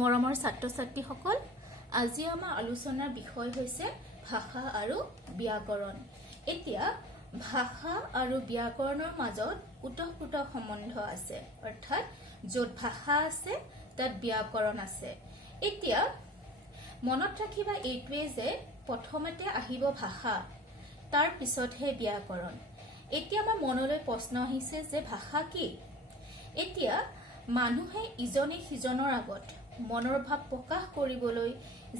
মৰমৰ ছাত্ৰ-ছাত্ৰীসকল, আজি আমাৰ আলোচনাৰ বিষয় হৈছে ভাষা আৰু ব্যাকৰণ। এতিয়া ভাষা আৰু ব্যাকৰণৰ মাজত ওতঃপ্ৰোত সম্বন্ধ আছে, অৰ্থাৎ য'ত ভাষা আছে তাত ব্যাকৰণ আছে। এতিয়া মনত ৰাখিবা এইটোৱে যে প্ৰথমতে আহিব ভাষা, তাৰ পিছতহে ব্যাকৰণ। এতিয়া আমাৰ মনলৈ প্ৰশ্ন আহিছে যে ভাষা কি? এতিয়া মানুহে ইজনে সিজনৰ আগত মনৰ ভাৱ প্ৰকাশ কৰিবলৈ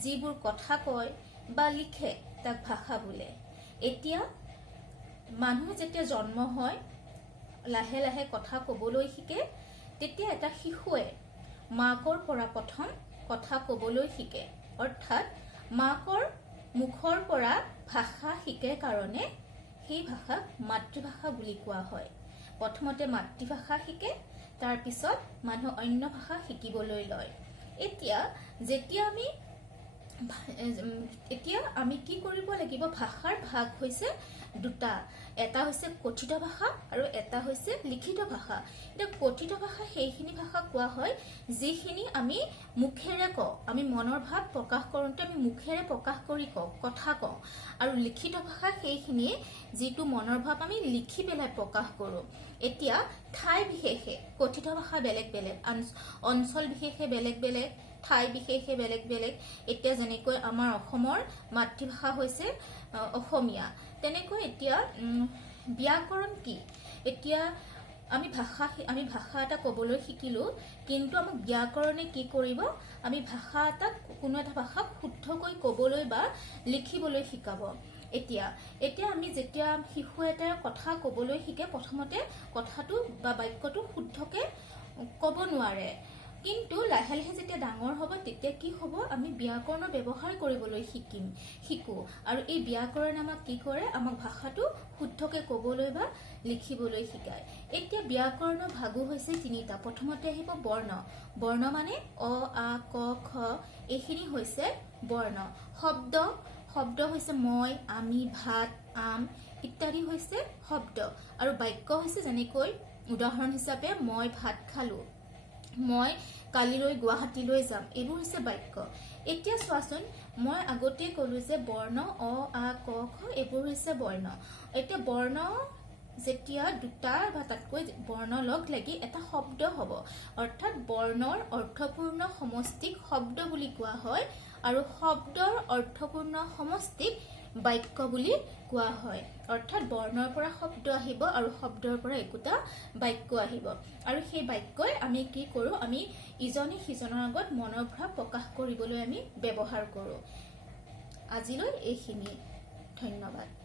যিবোৰ কথা কয় বা লিখে তাক ভাষা বোলে। এতিয়া মানুহে যেতিয়া জন্ম হয়, লাহে লাহে কথা ক'বলৈ শিকে, তেতিয়া এটা শিশুৱে মাকৰ পৰা প্ৰথম কথা ক'বলৈ শিকে, অৰ্থাৎ মাকৰ মুখৰ পৰা ভাষা শিকে কাৰণে সেই ভাষাক মাতৃভাষা বুলি কোৱা হয়। প্ৰথমতে মাতৃভাষা শিকে, তাৰ পিছত মানুহ অন্য ভাষা শিকিবলৈ লয়। এতিয়া আমি কি কৰিব লাগিব? ভাষাৰ ভাগ হৈছে দুটা, এটা হৈছে কথিত ভাষা আৰু এটা হৈছে লিখিত ভাষা। এতিয়া কথিত ভাষা সেইখিনি ভাষা কোৱা হয় যিখিনি আমি মুখেৰে কওঁ, আমি মনৰ ভাৱ প্ৰকাশ কৰোঁতে আমি মুখেৰে প্ৰকাশ কৰি কওঁ, কথা কওঁ। আৰু লিখিত ভাষা সেইখিনিয়ে যিটো মনৰ ভাৱ আমি লিখি পেলাই প্ৰকাশ কৰোঁ। এতিয়া ঠাই বিশেষে কথিত ভাষা বেলেগ বেলেগ, অঞ্চল বিশেষে বেলেগ বেলেগ, ঠাই বিশেষে বেলেগ বেলেগ। এতিয়া যেনেকৈ আমাৰ অসমৰ মাতৃভাষা হৈছে অসমীয়া, তেনেকৈ এতিয়া ব্যাকৰণ কি? এতিয়া আমি ভাষা এটা ক'বলৈ শিকিলোঁ, কিন্তু আমাক ব্যাকৰণে কি কৰিব? আমি কোনো এটা ভাষাক শুদ্ধকৈ ক'বলৈ বা লিখিবলৈ শিকাব। এতিয়া আমি যেতিয়া শিশু এটাৰ কথা ক'বলৈ শিকে, প্ৰথমতে কথাটো বা বাক্যটো শুদ্ধকৈ ক'ব নোৱাৰে, কিন্তু লাহে লাহে যেতিয়া ডাঙৰ হ'ব তেতিয়া কি হ'ব? আমি ব্যাকৰণৰ ব্যৱহাৰ কৰিবলৈ শিকোঁ। আৰু এই ব্যাকৰণে আমাক কি কৰে? আমাক ভাষাটো শুদ্ধকৈ ক'বলৈ বা লিখিবলৈ শিকায়। এতিয়া ব্যাকৰণৰ ভাগো হৈছে তিনিটা। প্ৰথমতে আহিব বৰ্ণ। বৰ্ণ মানে অ, আ, ক, খ, এইখিনি হৈছে বৰ্ণ। শব্দ হৈছে মই, আমি, ভাত, আম ইত্যাদি হৈছে শব্দ। আৰু বাক্য হৈছে যেনেকৈ উদাহৰণ হিচাপে মই ভাত খালোঁ, মই কালিলৈ গুৱাহাটীলৈ যাম, এইবোৰ হৈছে বাক্য। এতিয়া চোৱাচোন, মই আগতেই ক'লোঁ যে বৰ্ণ অ, আ, ক, খ এইবোৰ হৈছে বৰ্ণ। এতিয়া বৰ্ণ যেতিয়া দুটা বা তাতকৈ বৰ্ণ লগ লাগি এটা শব্দ হ'ব, অৰ্থাৎ বৰ্ণৰ অৰ্থপূৰ্ণ সমষ্টিক শব্দ বুলি কোৱা হয়, আৰু শব্দৰ অৰ্থপূৰ্ণ সমষ্টিক বাক্য বুলি কোৱা হয়। অৰ্থাৎ বৰ্ণৰ পৰা শব্দ আহিব আৰু শব্দৰ পৰা একোটা বাক্য আহিব, আৰু সেই বাক্যই আমি কি কৰোঁ? আমি ইজনে সিজনৰ আগত মনৰ ভাৱ প্ৰকাশ কৰিবলৈ আমি ব্যৱহাৰ কৰোঁ। আজিলৈ এইখিনি, ধন্যবাদ।